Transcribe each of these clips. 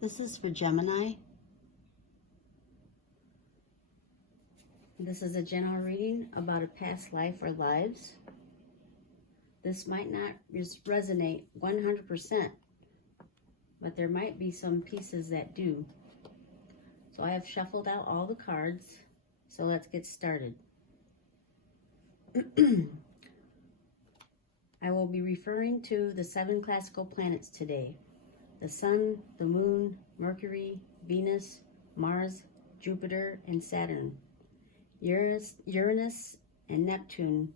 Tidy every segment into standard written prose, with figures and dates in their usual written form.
This is for Gemini. This is a general reading about a past life or lives. This might not resonate 100%, but there might be some pieces that do. So I have shuffled out all the cards, so let's get started. I will be referring to the 7 classical planets today. The Sun, the Moon, Mercury, Venus, Mars, Jupiter, and Saturn. Uranus and Neptune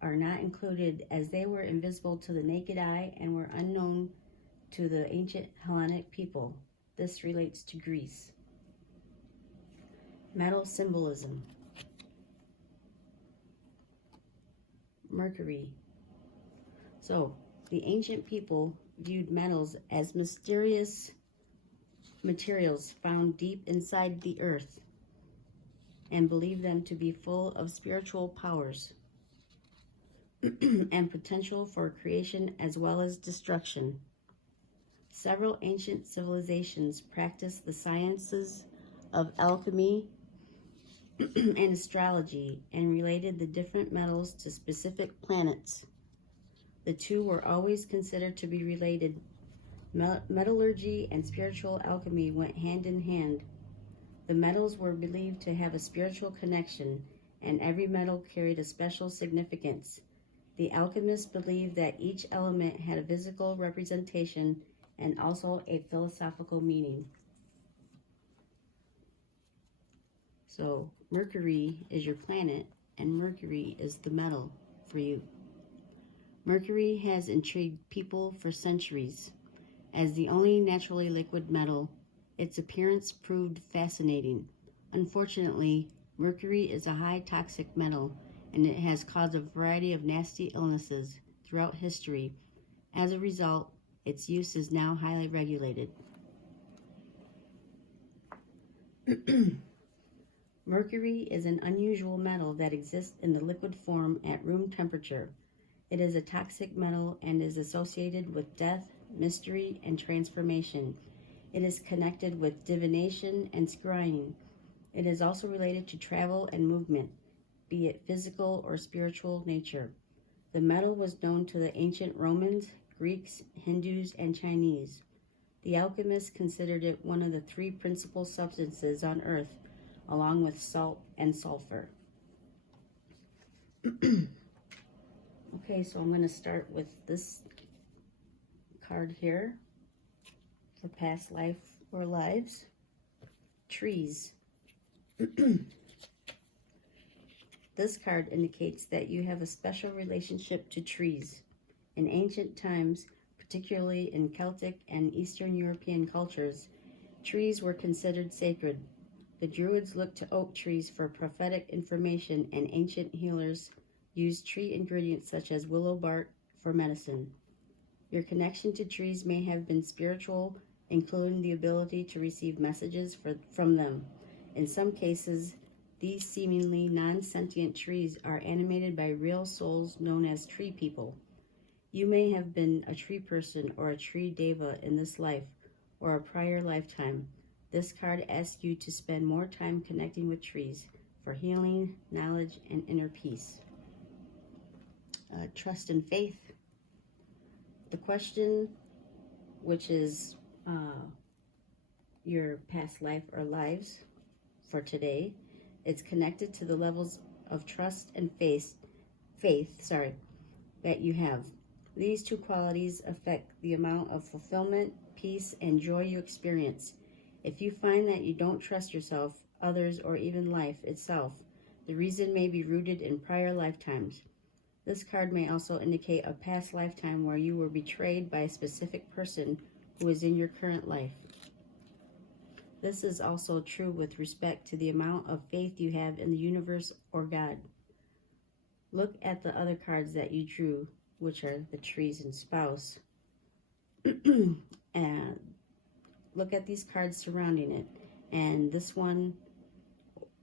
are not included as they were invisible to the naked eye and were unknown to the ancient Hellenic people. This relates to Greece. Metal symbolism. Mercury. So, the ancient people viewed metals as mysterious materials found deep inside the earth and believed them to be full of spiritual powers and potential for creation as well as destruction. Several ancient civilizations practiced the sciences of alchemy and astrology and related the different metals to specific planets. The two were always considered to be related. Metallurgy and spiritual alchemy went hand in hand. The metals were believed to have a spiritual connection, and every metal carried a special significance. The alchemists believed that each element had a physical representation and also a philosophical meaning. So, Mercury is your planet, and Mercury is the metal for you. Mercury has intrigued people for centuries. As the only naturally liquid metal, its appearance proved fascinating. Unfortunately, Mercury is a high toxic metal, and it has caused a variety of nasty illnesses throughout history. As a result, its use is now highly regulated. Mercury is an unusual metal that exists in the liquid form at room temperature. It is a toxic metal and is associated with death, mystery, and transformation. It is connected with divination and scrying. It is also related to travel and movement, be it physical or spiritual nature. The metal was known to the ancient Romans, Greeks, Hindus, and Chinese. The alchemists considered it one of the 3 principal substances on Earth, along with salt and sulfur. Okay, so I'm going to start with this card here for past life or lives. Trees. This card indicates that you have a special relationship to trees. In ancient times, particularly in Celtic and Eastern European cultures, trees were considered sacred. The Druids looked to oak trees for prophetic information, and ancient healers used tree ingredients such as willow bark for medicine. Your connection to trees may have been spiritual, including the ability to receive messages from them. In some cases, these seemingly non-sentient trees are animated by real souls known as tree people. You may have been a tree person or a tree deva in this life or a prior lifetime. This card asks you to spend more time connecting with trees for healing, knowledge, and inner peace. Trust and faith. The question, which is your past life or lives for today, it's connected to the levels of trust and faith that you have. These 2 qualities affect the amount of fulfillment, peace, and joy you experience. If you find that you don't trust yourself, others, or even life itself, the reason may be rooted in prior lifetimes. This card may also indicate a past lifetime where you were betrayed by a specific person who is in your current life. This is also true with respect to the amount of faith you have in the universe or God. Look at the other cards that you drew, which are the trees and spouse. And look at these cards surrounding it, and this one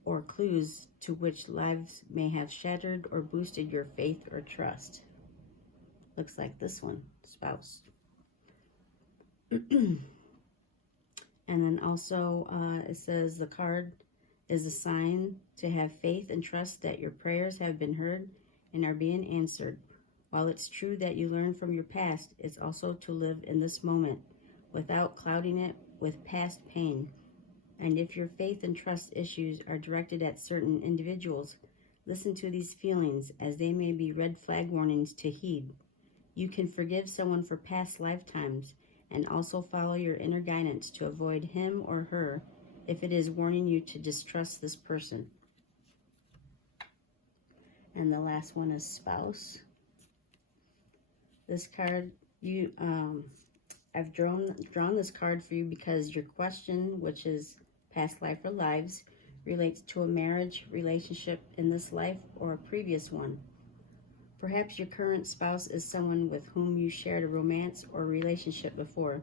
or clues to which lives may have shattered or boosted your faith or trust. Looks like this one, spouse. And then also it says the card is a sign to have faith and trust that your prayers have been heard and are being answered. While it's true that you learn from your past, it's also to live in this moment without clouding it with past pain. And if your faith and trust issues are directed at certain individuals, listen to these feelings as they may be red flag warnings to heed. You can forgive someone for past lifetimes and also follow your inner guidance to avoid him or her if it is warning you to distrust this person. And the last one is spouse. This card, I've drawn this card for you because your question, which is past life or lives, relates to a marriage, relationship in this life, or a previous one. Perhaps your current spouse is someone with whom you shared a romance or relationship before.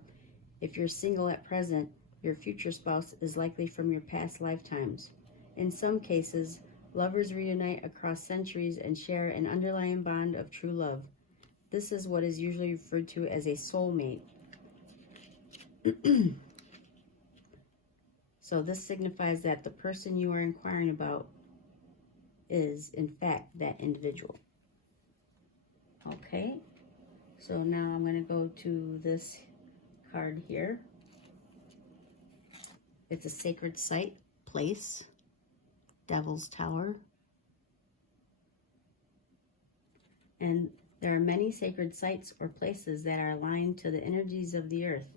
If you're single at present, your future spouse is likely from your past lifetimes. In some cases, lovers reunite across centuries and share an underlying bond of true love. This is what is usually referred to as a soulmate. So this signifies that the person you are inquiring about is, in fact, that individual. Okay, so now I'm going to go to this card here. It's a sacred site, place, Devil's Tower. And there are many sacred sites or places that are aligned to the energies of the earth.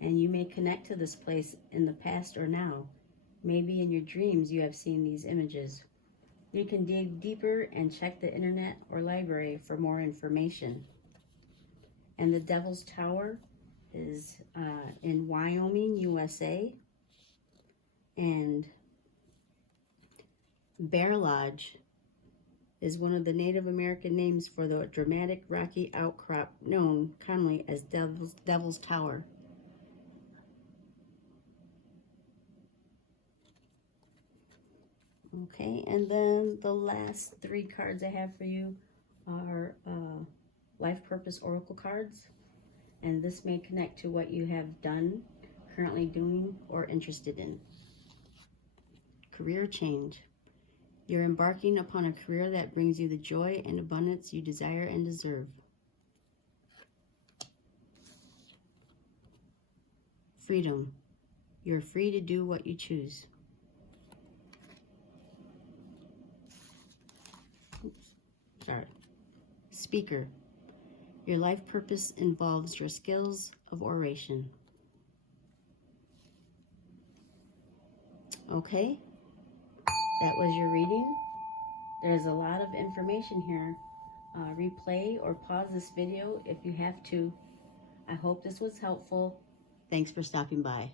And you may connect to this place in the past or now. Maybe in your dreams you have seen these images. You can dig deeper and check the internet or library for more information. And the Devil's Tower is in Wyoming, USA. And Bear Lodge is one of the Native American names for the dramatic rocky outcrop known commonly as Devil's Tower. Okay, and then the last three cards I have for you are Life Purpose Oracle cards. And this may connect to what you have done, currently doing, or interested in. Career change. You're embarking upon a career that brings you the joy and abundance you desire and deserve. Freedom. You're free to do what you choose. Speaker. Your life purpose involves your skills of oration. Okay, that was your reading. There's a lot of information here. Replay or pause this video if you have to. I hope this was helpful. Thanks for stopping by.